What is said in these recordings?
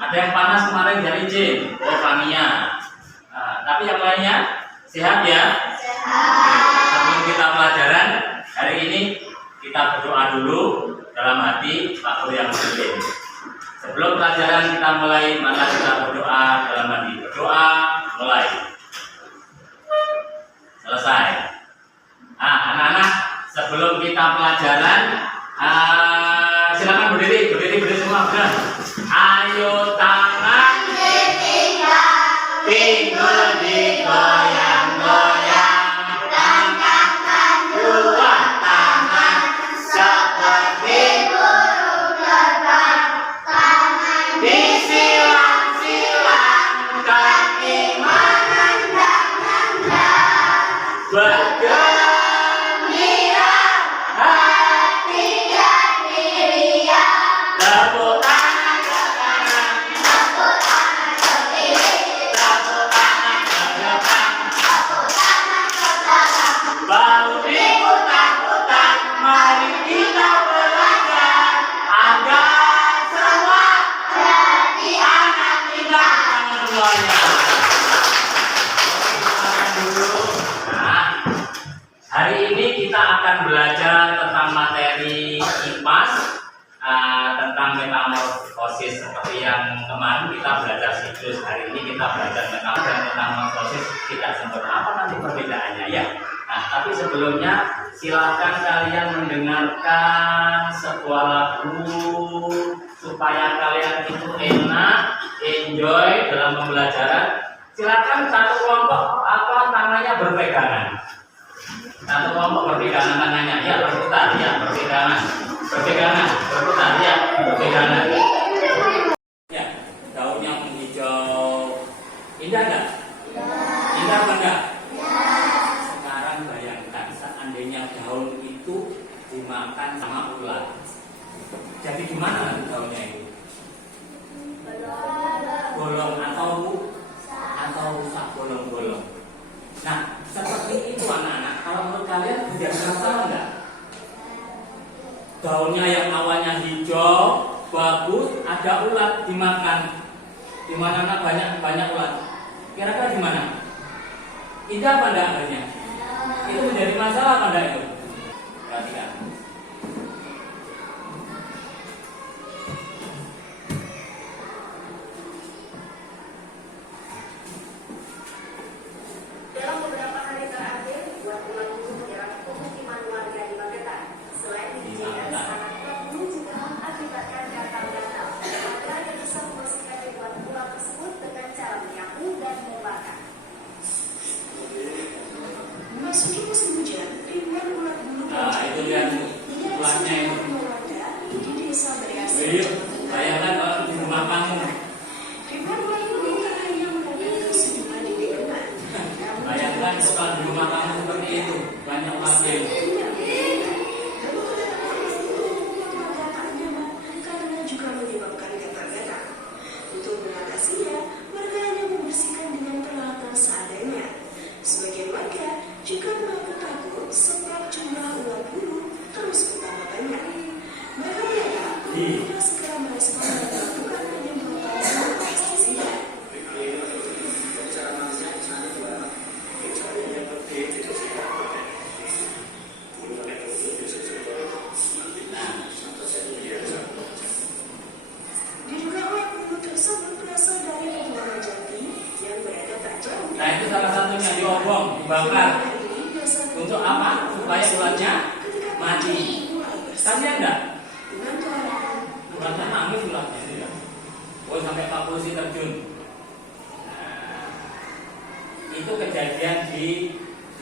Ada yang panas kemarin dari J, oh Fania. Tapi yang lainnya sehat ya? Sebelum kita pelajaran hari ini, kita berdoa dulu dalam hati Pak Guru yang muslim. Sebelum pelajaran kita mulai, maka kita berdoa dalam hati. Berdoa mulai. Selesai. Anak-anak, sebelum kita pelajaran, silakan berdiri semua, benar. Ayo tangan pinggul digoyang-goyang, angkatkan dua tangan seperti burung terbang, tangan disilang-silang, kaki menendang-nendang, bergembira hati jadi riang, tepuk tangan ke kanan, tepuk tangan ke kiri, tepuk tangan ke depan, tepuk tangan ke belakang, bahu diputar-putar, mari kita belajar agar semua jadi anak kita. Tangan semuanya. Nah, hari ini kita akan belajar tentang materi IPAS, tentang metamorfosis. Seperti yang kemarin kita belajar siklus, hari ini kita belajar metamorfosis tidak sempurna. Apa nanti perbedaannya ya? Nah, tapi sebelumnya silakan kalian mendengarkan sebuah lagu supaya kalian itu enak, enjoy dalam pembelajaran. Silakan satu kelompok tangannya berpegangan. Satu kelompok berpegangan tangannya, ya berputar, ya berpegangan, berputar, ya berpegangan. Ya, daunnya menghijau, indah nggak? Indah apa enggak? Sekarang bayangkan seandainya daun itu dimakan sama ular, jadi gimana daunnya itu? Bolong atau rusak, bolong-bolong. Nah, seperti itu anak-anak. Kalau menurut kalian tidak masalah enggak? Daunnya yang awalnya hijau, bagus, ada ulat dimakan. Di mana banyak ulat. Kira-kira di mana? Indah apa enggak akhirnya? Itu menjadi masalah apa enggak itu? Perhatikan. Dalam beberapa hari terakhir, buat ulat bulu menyerang pemukiman warga di Magetan. Selain dijadikan sangat bulu juga mengakibatkan gatal-gatal. Maka ada bisa membersihkan ribuan ulat tersebut dengan cara menyapu dan membakar. Memasuki musim hujan, ribuan ulat bulu Itu yang ulatnya itu. di desa berhasil. Bayangkan kalau di rumah kamu. Ribuan ulat bulu tak hanya mendatangi ke sejumlah di lingkungan. Bayangkan kalau di rumah kamu seperti itu, banyak ulatnya. Karena juga menyebabkan gatal-gatal. Untuk mengatasinya, warga hanya membersihkan dengan peralatan seadanya. Sebagian warga juga mengaku takut sebab jumlah ulat bulu terus bertambah banyak. Maka mereka tidak segera merespon dan melakukan penyemprotan sama pestisida. Diduga ulat bulu tersebut berasal dari pepohonan jati yang berada tak jauh. Nah, itu salah satunya diobong, dibakar. Untuk apa? Supaya ulatnya mati. Kasihan enggak? Ulatnya nangis ulatnya. Oh, sampai Pak Polisi terjun. Nah, itu kejadian di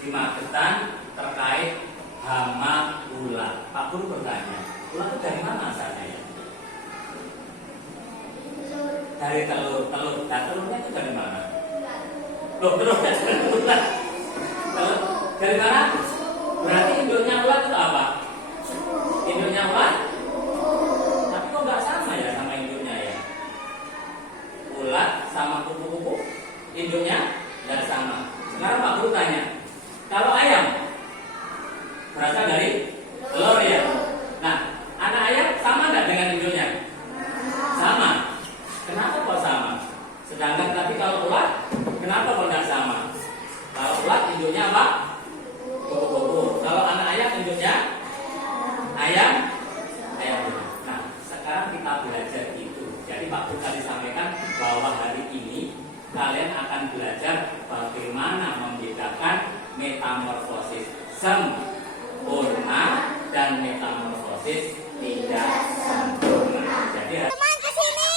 Magetan terkait hama ulat. Pak Guru bertanya, ulat itu dari mana asalnya ya? Dari telur. Dan telurnya itu dari mana? Telur dari mana? Berarti induknya ulat itu apa? Induknya ulat? Tapi kok nggak sama ya sama induknya ya? Ulat sama kupu-kupu, induknya nggak sama. Sekarang Pak Guru tanya, kalau ayam berasal dari telur ya? Nah, anak ayam sama nggak dengan induknya? Sama. Kenapa kok bisa disampaikan bahwa hari ini kalian akan belajar bagaimana membedakan metamorfosis sempurna dan metamorfosis tidak sempurna. Jadi Teman kesini.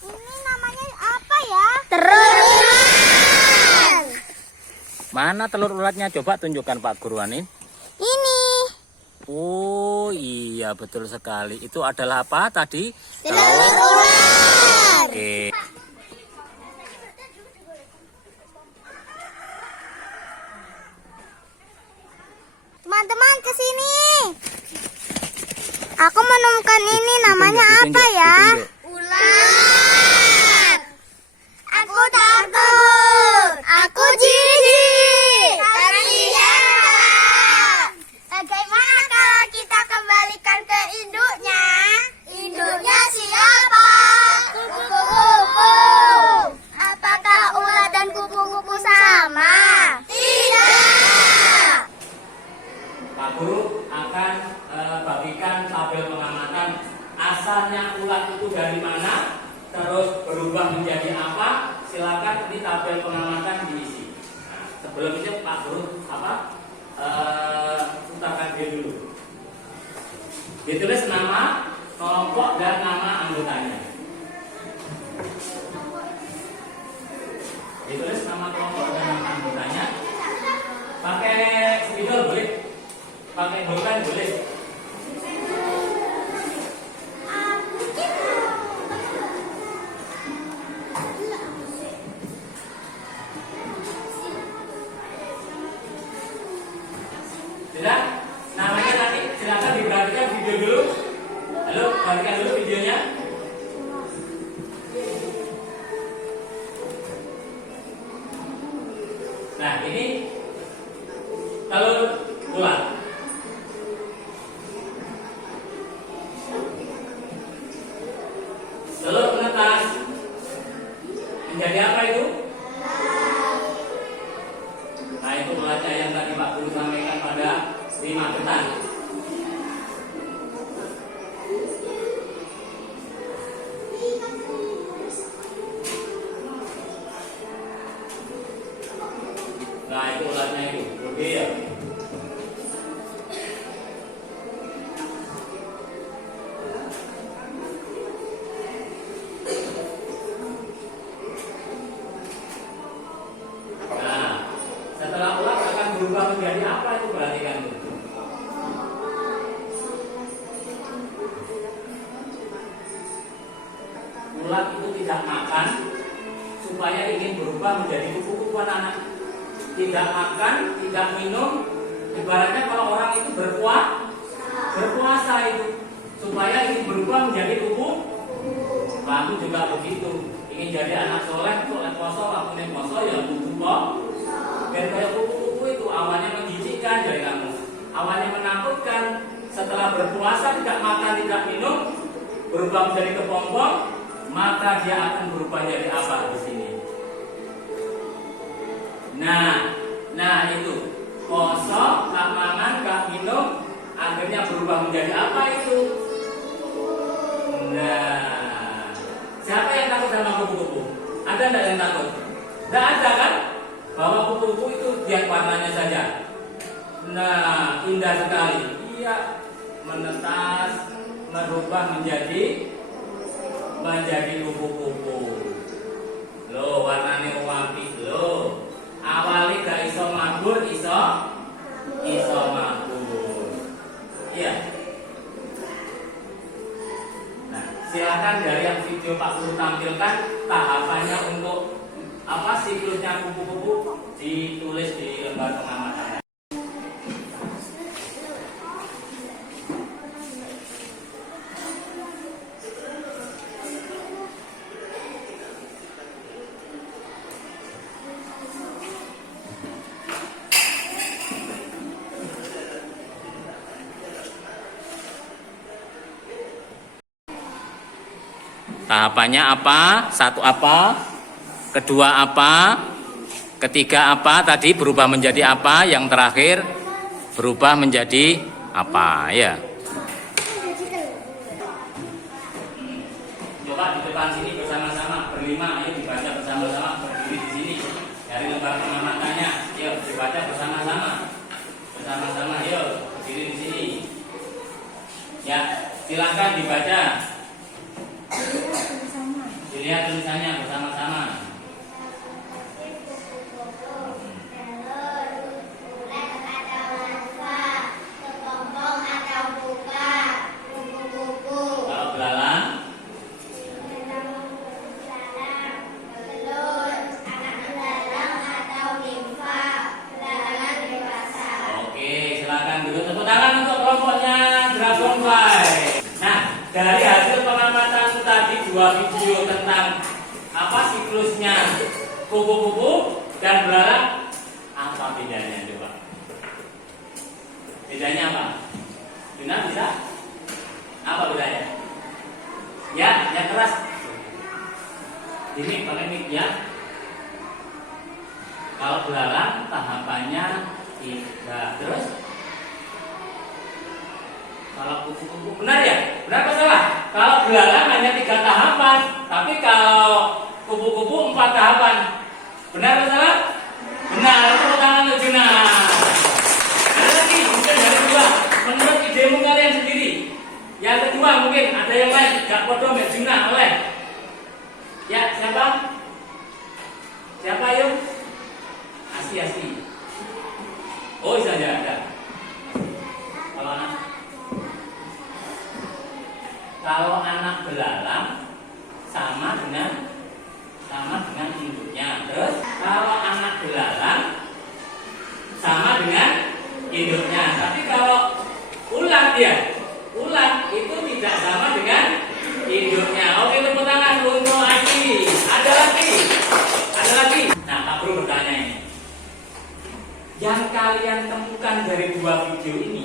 Ini namanya apa ya? Telur ulat. mana telur ulatnya? Coba tunjukkan Pak Guru Ani. Ini Oh iya betul sekali. Itu adalah apa tadi? telur ulat. Oke. Teman-teman kesini. Aku menemukan ini namanya Ditunjuk, apa ya? ditunjuk. Ulat. Aku takut. Aku jijik. Kasihan. Bagaimana kalau kita kembalikan ke induknya? Induknya siapa? Kupu-kupu. Apakah ulat dan kupu-kupu sama? Tidak. Pak Guru akan bagikan tabel pengamatan asalnya ulat itu dari mana, terus berubah menjadi apa. Silakan ini tabel pengamatan diisi. Nah, sebelum itu Pak Guru putarkan dia dulu. Ditulis nama kelompok dan nama anggotanya. Ditulis nama kelompok dan nama anggotanya. Pakai spidol boleh, pakai bolpen boleh. Sudah? Namanya nanti silakan diperhatikan video dulu. Halo, perhatikan dulu videonya. Nah, ini telur ulat. Telur menetas menjadi apa itu? Nah, itu ulatnya yang tadi Pak Guru sampaikan pada 5 ketan. Nah, itu ulatnya itu. Oke ya. Nah, setelah ulat akan berubah menjadi apa itu, perhatikan dulu. Ulat itu tidak makan supaya ingin berubah menjadi kupu-kupu anak-anak. Tidak makan, tidak minum. Ibaratnya kalau orang itu berpuasa itu supaya ingin berubah menjadi kupu. Kamu juga begitu. Ingin jadi anak soleh, soleh poso, lakukan poso ya kupu kok. Biar kayak kupu-kupu itu awalnya menjijikkan dari kamu, awalnya menakutkan. Setelah berpuasa tidak makan, tidak minum, berubah menjadi kepompong, maka dia akan berubah jadi apa di sini? Nah itu poso, tak mangan, tak minum, akhirnya berubah menjadi apa itu? Nah, siapa yang takut sama kupu-kupu? Ada enggak yang takut? Enggak ada kan? Bahwa kupu-kupu itu lihat warnanya saja. Nah, indah sekali. Iya, menetas, merubah menjadi kupu-kupu. Loh, warnanya wapi loh. Awalnya gak iso mabur, iso mabur. Iya. Nah, silakan dari yang video Pak Guru tampilkan tahapannya untuk apa siklusnya kupu-kupu ditulis di lembar pengamatan. Tahapannya apa? Satu apa? Kedua apa? Ketiga apa? Tadi berubah menjadi apa? Yang terakhir berubah menjadi apa ya? Coba di depan sini bersama-sama berlima, ayo dibaca bersama-sama, berdiri di sini dari lembar pengamatannya, yuk dibaca bersama-sama, yuk berdiri di sini. Ya, silakan dibaca. Dilihat tulisannya bersama-sama. Kalau belalang, oke, silakan dulu tepuk tangan untuk kelompoknya Dragonfly. Nah, dari hasil pengamatan tadi 2 video tentang apa siklusnya kupu-kupu dan belalang, apa bedanya coba? Bedanya apa? Yuna bisa? Apa bedanya? Ya, yang keras. Ini pakai mic ya. Kalau belalang tahapannya 3, terus kalau kupu-kupu benar ya? Benar apa salah? Kalau belalang hanya 3 tahapan, tapi kalau kupu-kupu 4 tahapan. Benar apa salah? Benar. Tepuk tangan untuk Juna. Ada lagi mungkin dari 2. Menurut idemu kalian sendiri. Yang kedua mungkin ada yang lain. Gak podo Mbak Juna oleh. Ya siapa? Siapa yuk? Asi. Oh bisa aja ada. Kalau anak belalang sama dengan induknya. Terus kalau anak belalang sama dengan induknya. Tapi kalau ulat itu tidak sama dengan induknya. Oke, tepuk tangan untuk Aki. Ada lagi. Nah, Pak Bro bertanya ini. Yang kalian temukan dari 2 video ini,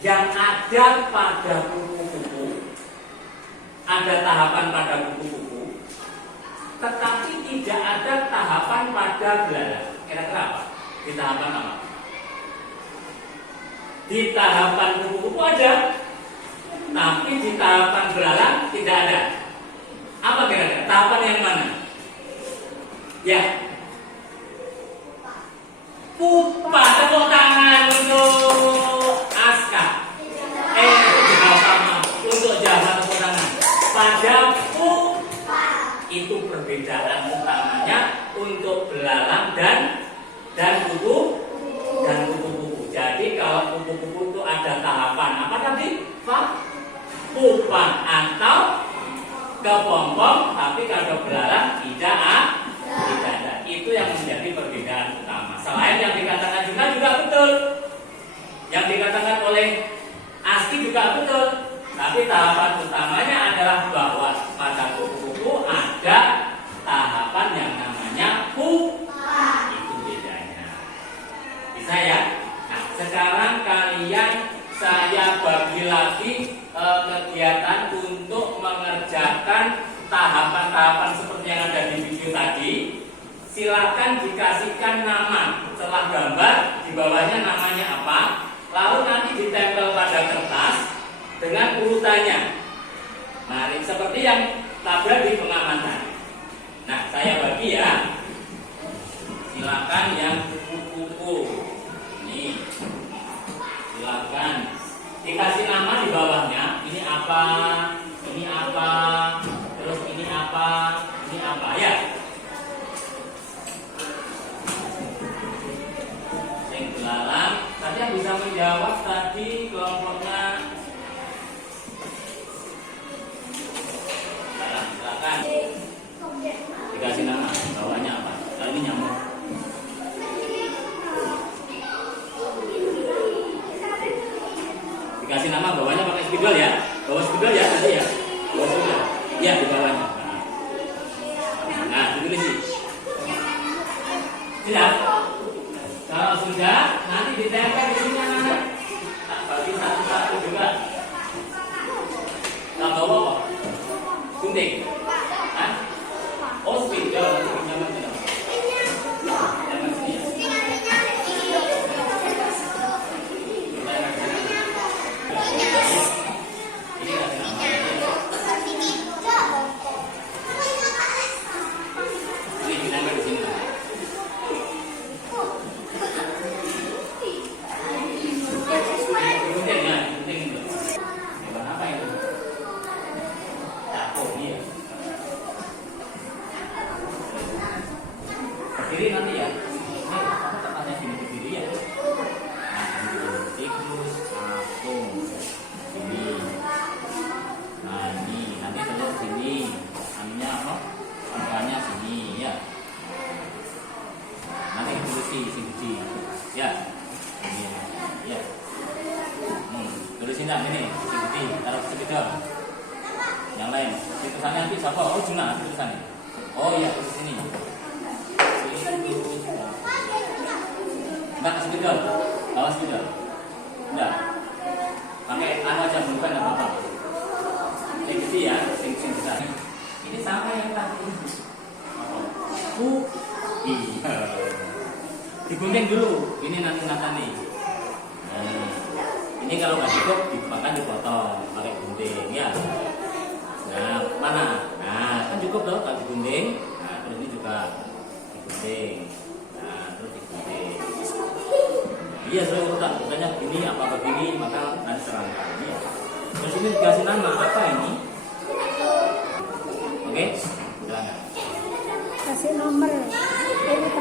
yang ada pada kupu-kupu, ada tahapan pada kupu-kupu, tetapi tidak ada tahapan pada belalang. Kira-kira apa? Di tahapan apa? Di tahapan kupu-kupu ada, tapi di tahapan belalang tidak ada. Apa kira-kira? Tahapan yang mana? Ya. Pupa. Tepuk tangan untuk Aska. Untuk Jawa tepuk tangan. Pada itu perbedaan utamanya untuk belalang dan kupu-kupu. Jadi kalau kupu-kupu itu ada tahapan apa tadi? Pupa atau kepompong, tapi kalau belalang tidak ada. Itu yang menjadi perbedaan utama. Selain yang dikatakan juga betul, yang dikatakan oleh Aski juga betul. Tapi tahapan utamanya adalah bahwa pada kupu-kupu ada tahapan yang namanya pupa. Itu bedanya. Bisa ya? Nah, sekarang kalian saya bagi lagi kegiatan untuk mengerjakan tahapan-tahapan seperti yang ada di video tadi. Silakan dikasihkan nama setelah gambar, di bawahnya namanya apa, lalu nanti ditempel pada kertas dengan urutannya. Mari seperti yang tabel di pengamatan. Nah, saya bagi ya. Silakan yang kupu-kupu. Nih. Silakan dikasih nama di bawahnya. Ini apa? Ini apa? Terus ini apa? Ini apa ya? Yang belalang. Tadi yang bisa menjawab tadi kelompoknya. Silakan dikasih nama bawahnya apa? Kalau ini nyamuk. Dikasih nama bawahnya pakai spidol ya. Bawa spidol ya tadi ya. Bawa spidol. Ya di bawahnya. Nah, ditulis sih. Sudah. Kalau sudah, nanti ditempel di sini anak-anak. Tak bagi satu-satu juga. Tak bawa apa? Gunting. Hah? Oh, spidol. Jangan sini. Jangan sini. sini ini, taruh spidol. Yang lain, tulisannya nanti siapa? Oh, Juna tulisannya. Oh iya, di sini. Enggak spidol, bawa spidol. Enggak. Pakai anu aja bukan apa-apa. Yang gitu ya, sing besar. Ini sama yang tadi. Iya. Digunting dulu. Ini nanti nih. Nah, ini kalau nggak cukup dimakan dipotong pakai gunting ya. Nah, mana? Nah, kan cukup loh kalau digunting. Nah, terus ini juga digunting. Nah, terus digunting. Iya, saya urutannya begini, apa begini, maka nanti serangkan. Ya. Terus ini dikasih nama apa ini? Oke, silakan. Kasih nomor.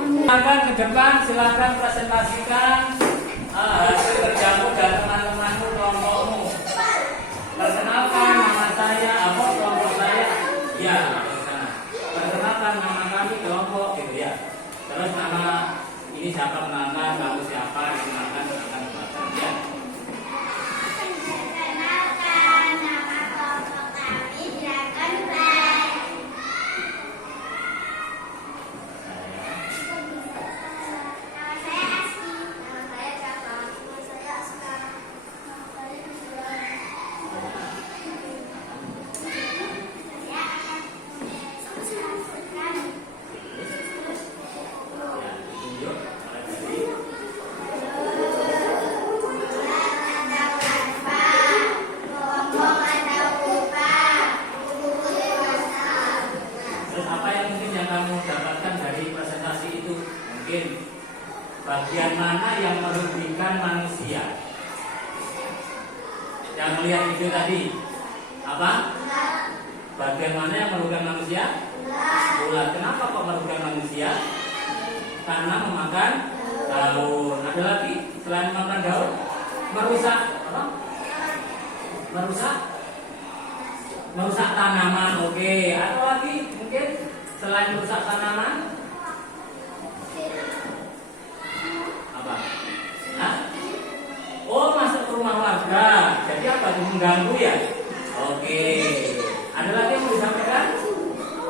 Silakan ke depan, silakan presentasikan hasil kerjamu dan teman-temanmu kelompokmu. Perkenalkan nama saya, apa kelompok saya? Ya, perkenalkan nama kami kelompok, gitu ya. Terus nama ini siapa kenalkan, kamu siapa, kenalkan ya. Bagian mana yang merugikan manusia? Yang melihat video tadi apa? Bagian mana yang merugikan manusia? Ular. Kenapa kok merugikan manusia? Karena memakan daun. Ada lagi selain memakan daun? Merusak apa? Merusak tanaman. Oke. Ada lagi mungkin selain merusak tanaman? Oh, masuk ke rumah warga. Jadi apa? Mengganggu ya? Oke. Ada lagi yang mau disampaikan?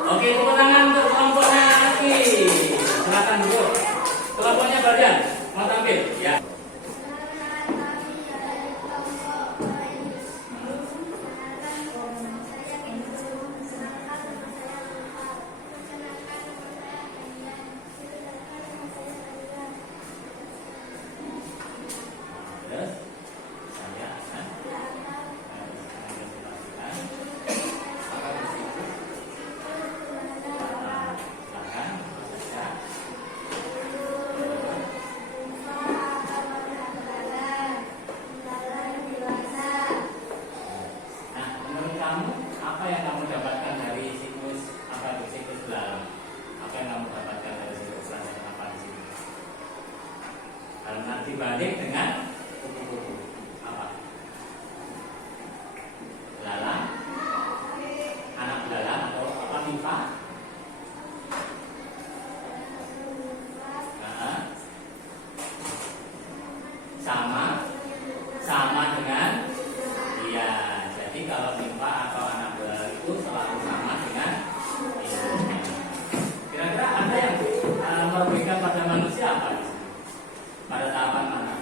Oke, tepuk tangan untuk kelompoknya lagi. Silakan dulu. Kelompoknya bagian mau tampil? Ya. Dibanding dengan kupu-kupu apa? Belalang, anak belalang atau apa nimfa? Sama dengan iya. Jadi kalau nimfa atau anak belalang itu selalu sama dengan induknya. Kira-kira ada yang merugikan pada manusia apa? Pada tahapan mana?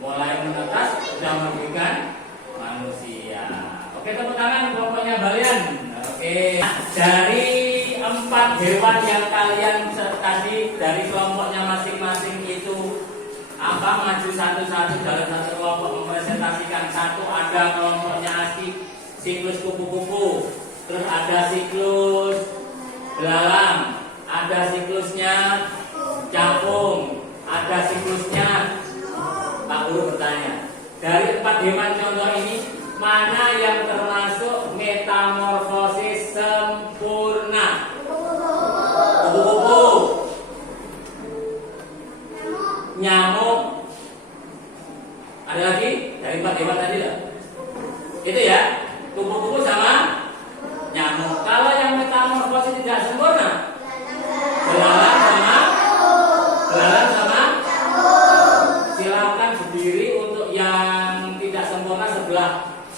Mulai menetas sudah merugikan manusia. Oke, tepuk tangan kelompoknya Balian. Oke, dari 4 hewan yang kalian tadi dari kelompoknya masing-masing itu apa maju satu-satu dalam satu kelompok mempresentasikan. Satu ada kelompoknya asik siklus kupu-kupu, terus ada siklus belalang, ada siklusnya capung, ada siklusnya. Pak Guru bertanya, dari 4 hewan contoh ini mana yang termasuk metamorfosis sempurna? Kupu-kupu, nyamuk, ada lagi dari 4 hewan tadi lah. Itu ya, kupu-kupu sama nyamuk. Kalau yang metamorfosis tidak sempurna, belalang sama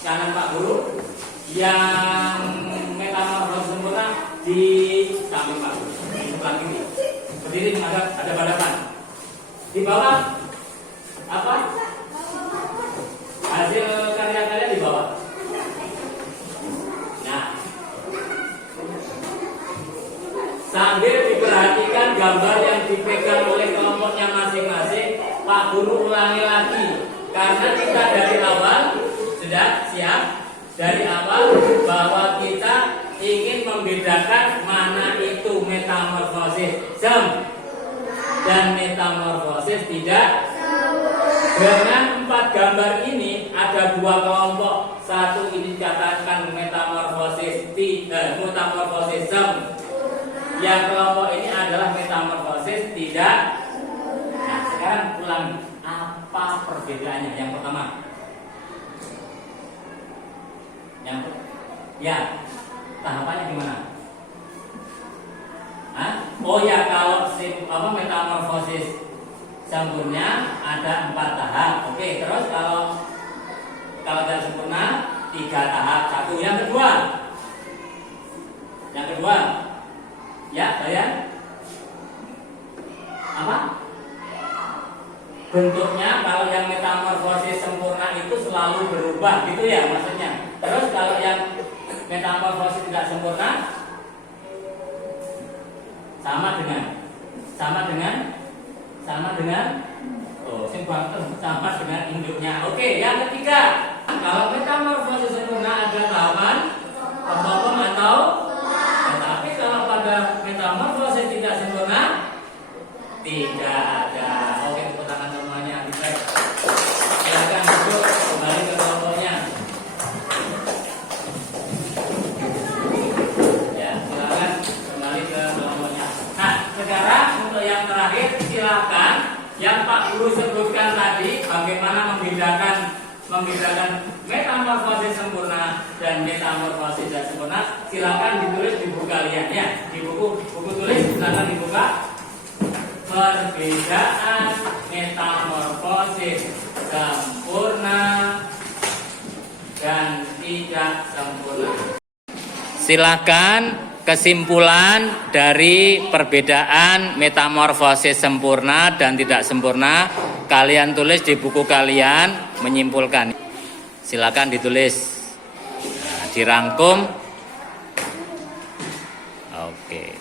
kanan Pak Guru. Yang metamorfosis sempurna di samping Pak Guru. Di sebelah kiri. Berdiri menghadap ada hadapan. Di bawah apa? Hasil karya-karya di bawah. Nah, sambil diperhatikan gambar yang dipegang oleh kelompoknya masing-masing, Pak Guru ulangi lagi. Karena kita dari awal sudah siap dari awal bahwa kita ingin membedakan mana itu metamorfosis dan metamorfosis tidak. Dengan 4 gambar ini ada 2 kelompok. Satu ini dikatakan metamorfosis yang kelompok ini adalah metamorfosis tidak. Nah, sekarang ulangi apa perbedaannya? Yang pertama, tahapannya gimana? Oh ya, kalau metamorfosis sempurna ada 4 tahap. Oke, terus kalau tidak sempurna 3 tahap. Satu. Yang kedua, ya kalian apa? Bentuknya kalau yang metamorfosis sempurna itu selalu berubah, gitu ya maksudnya. Terus kalau yang metamorfosis tidak sempurna sama dengan induknya. Oke, yang ketiga, kalau metamorfosis sempurna ada tahapan pembom atau, tetapi kalau pada metamorfosis tidak sempurna tidak ada. Oke, tepuk tangan semuanya. Silakan duduk kembali ke kelompoknya. Ya, silakan kembali ke kelompoknya. Nah, sekarang untuk yang terakhir silakan yang Pak Guru sebutkan tadi bagaimana membedakan metamorfosis sempurna dan metamorfosis tidak sempurna. Silakan ditulis di buku kalian ya. Di buku tulis silakan dibuka. Perbedaan metamorfosis sempurna dan tidak sempurna. Silakan kesimpulan dari perbedaan metamorfosis sempurna dan tidak sempurna kalian tulis di buku kalian, menyimpulkan. Silakan ditulis. Nah, dirangkum. Oke.